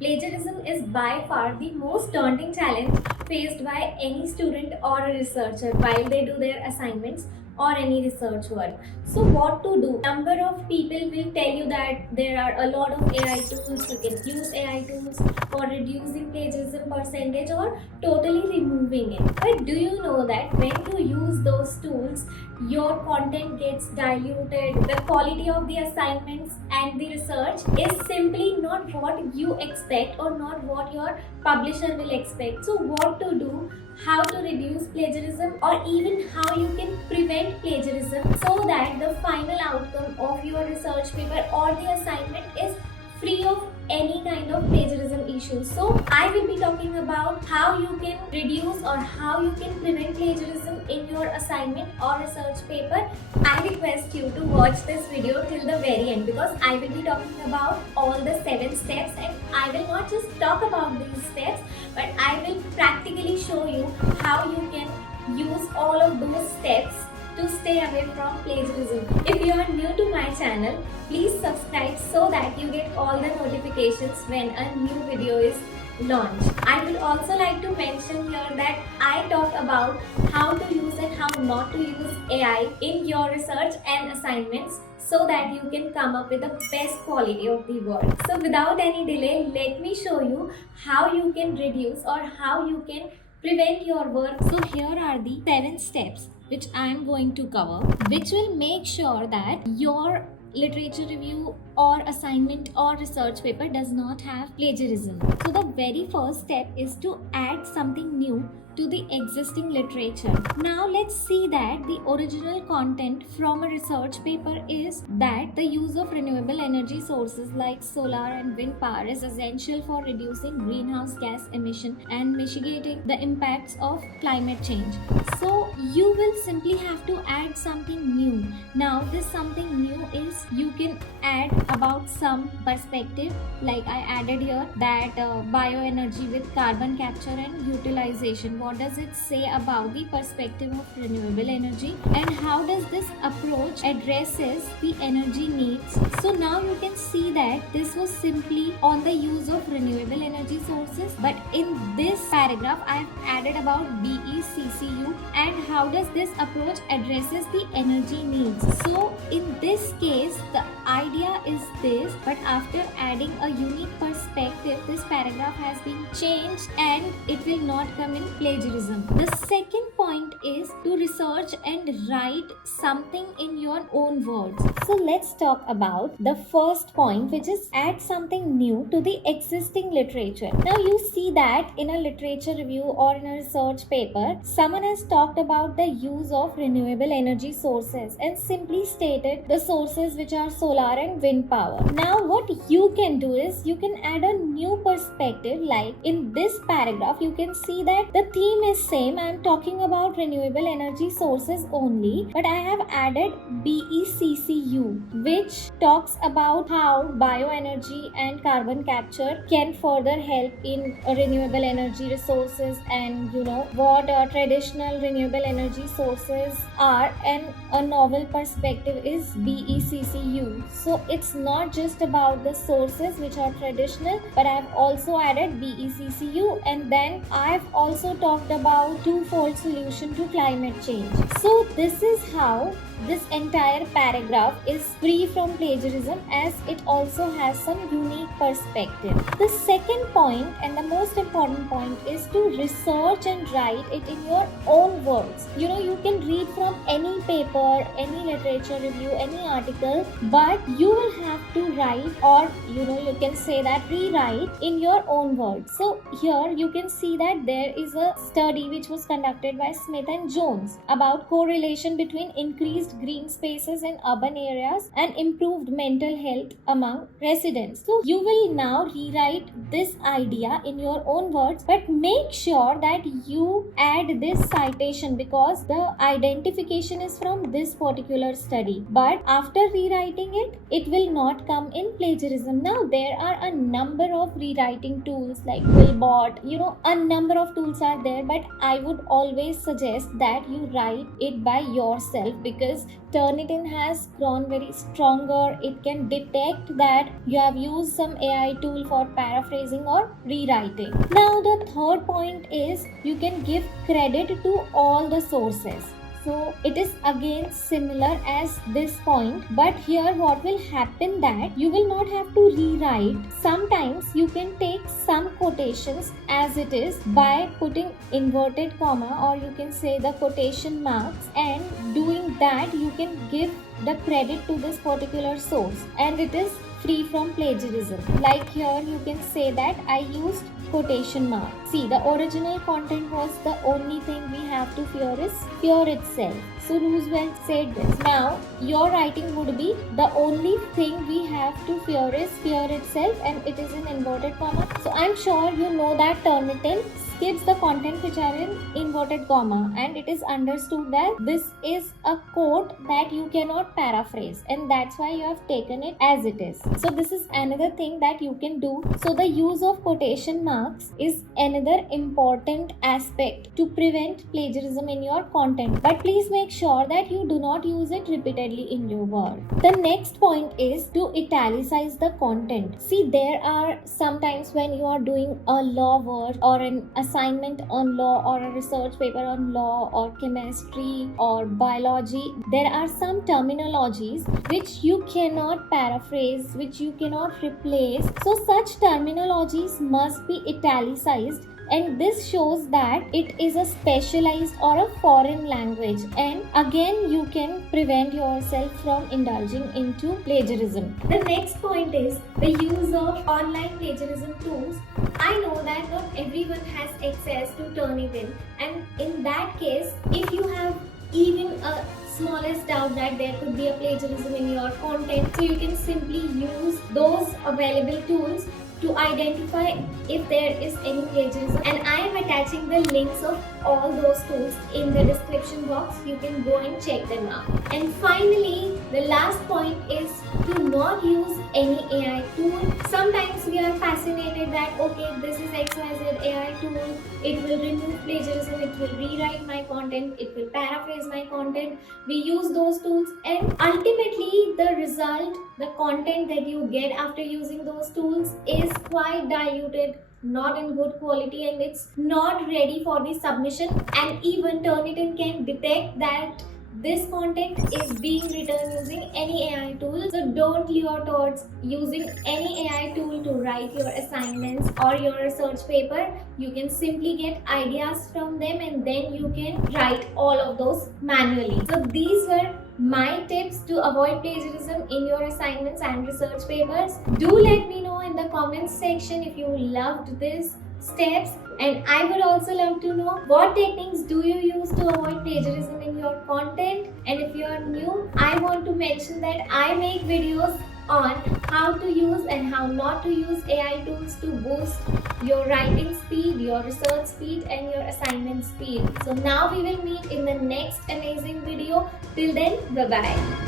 Plagiarism is by far the most daunting challenge faced by any student or a researcher while they do their assignments or any research work. So what to do? Number of people will tell you that there are a lot of AI tools. You can use AI tools for reducing plagiarism percentage or totally removing it. But do you know that when you use those tools, your content gets diluted, the quality of the assignments and the research is simply not what you expect or not what your publisher will expect. So what to do, how to reduce plagiarism, or even how you can prevent plagiarism so that the final outcome of your research paper or the assignment is free of any kind of plagiarism issues. So I will be talking about how you can reduce or how you can prevent plagiarism in your assignment or research paper. I request you to watch this video till the very end because I will be talking about all the 7 steps, and I will not just talk about these steps, but I will practically show you how you can use all of those steps to stay away from plagiarism. If you are new to my channel, please subscribe so that you get all the notifications when a new video is launched. I would also like to mention here that I talk about how to use and how not to use AI in your research and assignments so that you can come up with the best quality of the work. So without any delay, let me show you how you can reduce or how you can prevent your work. So here are the 7 steps which I am going to cover, which will make sure that your literature review or assignment or research paper does not have plagiarism. So the very first step is to add something new to the existing literature. Now let's see that the original content from a research paper is that the use of renewable energy sources like solar and wind power is essential for reducing greenhouse gas emission and mitigating the impacts of climate change. So you will simply have to add something new. Now this something new is you can add about some perspective, like I added here that bioenergy with carbon capture and utilization. What does it say about the perspective of renewable energy and how does this approach addresses the energy needs? So now you can see that this was simply on the use of renewable energy sources, but in this paragraph I have added about BECCU and how does this approach addresses the energy needs. So in this case the idea is this, but after adding a unique perspective, this paragraph has been changed and it will not come in plagiarism. The second point is to research and write something in your own words. So let's talk about the first point, which is add something new to the existing literature. Now you see that in a literature review or in a research paper, someone has talked about the use of renewable energy sources and simply stated the sources which are solar and wind power. Now what you can do is you can add a new perspective, like in this paragraph you can see that the theme is same. I am talking about renewable energy sources only, but I have added BECCU, which talks about how bioenergy and carbon capture can further help in renewable energy resources, and you know what traditional renewable energy sources are, and a novel perspective is BECCU. So it's not just about the sources which are traditional, but I've also added BECCU, and then I've also talked about twofold solution to climate change. So this is how this entire paragraph is free from plagiarism, as it also has some unique perspective. The second point and the most important point is to research and write it in your own words. You know, you can read from any paper, any literature review, any article, but you will have to write, or you know, you can say that rewrite in your own words. So here you can see that there is a study which was conducted by Smith and Jones about correlation between increased green spaces in urban areas and improved mental health among residents. So you will now rewrite this idea in your own words, but make sure that you add this citation because the identification is from this particular study. But after rewriting it, it will not come in plagiarism. Now there are a number of rewriting tools like Quillbot, you know, a number of tools are there, but I would always suggest that you write it by yourself because because Turnitin has grown very stronger. It can detect that you have used some AI tool for paraphrasing or rewriting. Now the third point is you can give credit to all the sources. So it is again similar as this point, but here what will happen that you will not have to rewrite. Sometimes you can take some quotations as it is by putting inverted comma, or you can say the quotation marks, and doing that you can give the credit to this particular source, and it is free from plagiarism. Like here you can say that I used quotation mark. See, the original content was the only thing we have to fear is fear itself. So Roosevelt said this. Now your writing would be the only thing we have to fear is fear itself, and it is in inverted comma. So I'm sure you know that Turnitin skips the content which are in inverted comma, and it is understood that this is a quote that you cannot paraphrase, and that's why you have taken it as it is. So this is another thing that you can do. So the use of quotation marks is another important aspect to prevent plagiarism in your content, but please make sure that you do not use it repeatedly in your work. The next point is to italicize the content. See, there are sometimes when you are doing a law work or an assignment on law or a research paper on law or chemistry or biology, there are some terminologies which you cannot paraphrase, which you cannot replace. So such terminologies must be italicized, and this shows that it is a specialized or a foreign language, and again you can prevent yourself from indulging into plagiarism. The next point is the use of online plagiarism tools. I know that not everyone has access to Turnitin, and in that case, if you have even a smallest doubt that there could be a plagiarism in your content, so you can simply use those available tools to identify if there is any plagiarism, and I am attaching the links of all those tools in the description box. You can go and check them out. And finally, the last point is to not use any AI tool. Sometimes we are fascinated that okay, this is XYZ AI tool, it will remove plagiarism, it will rewrite my content, it will paraphrase my content. We use those tools, and ultimately the result, the content that you get after using those tools is quite diluted, not in good quality, and it's not ready for the submission. And even Turnitin can detect that this content is being written using any AI tool. So don't lure towards using any AI tool to write your assignments or your research paper. You can simply get ideas from them, and then you can write all of those manually. So these were my tips to avoid plagiarism in your assignments and research papers. Do let me know in the comments section if you loved these steps, and I would also love to know what techniques do you use to avoid plagiarism in your content. And if you are new, I want to mention that I make videos on how to use and how not to use AI tools to boost your writing speed, your research speed, and your assignment speed. So now we will meet in the next amazing video. Till then, bye bye.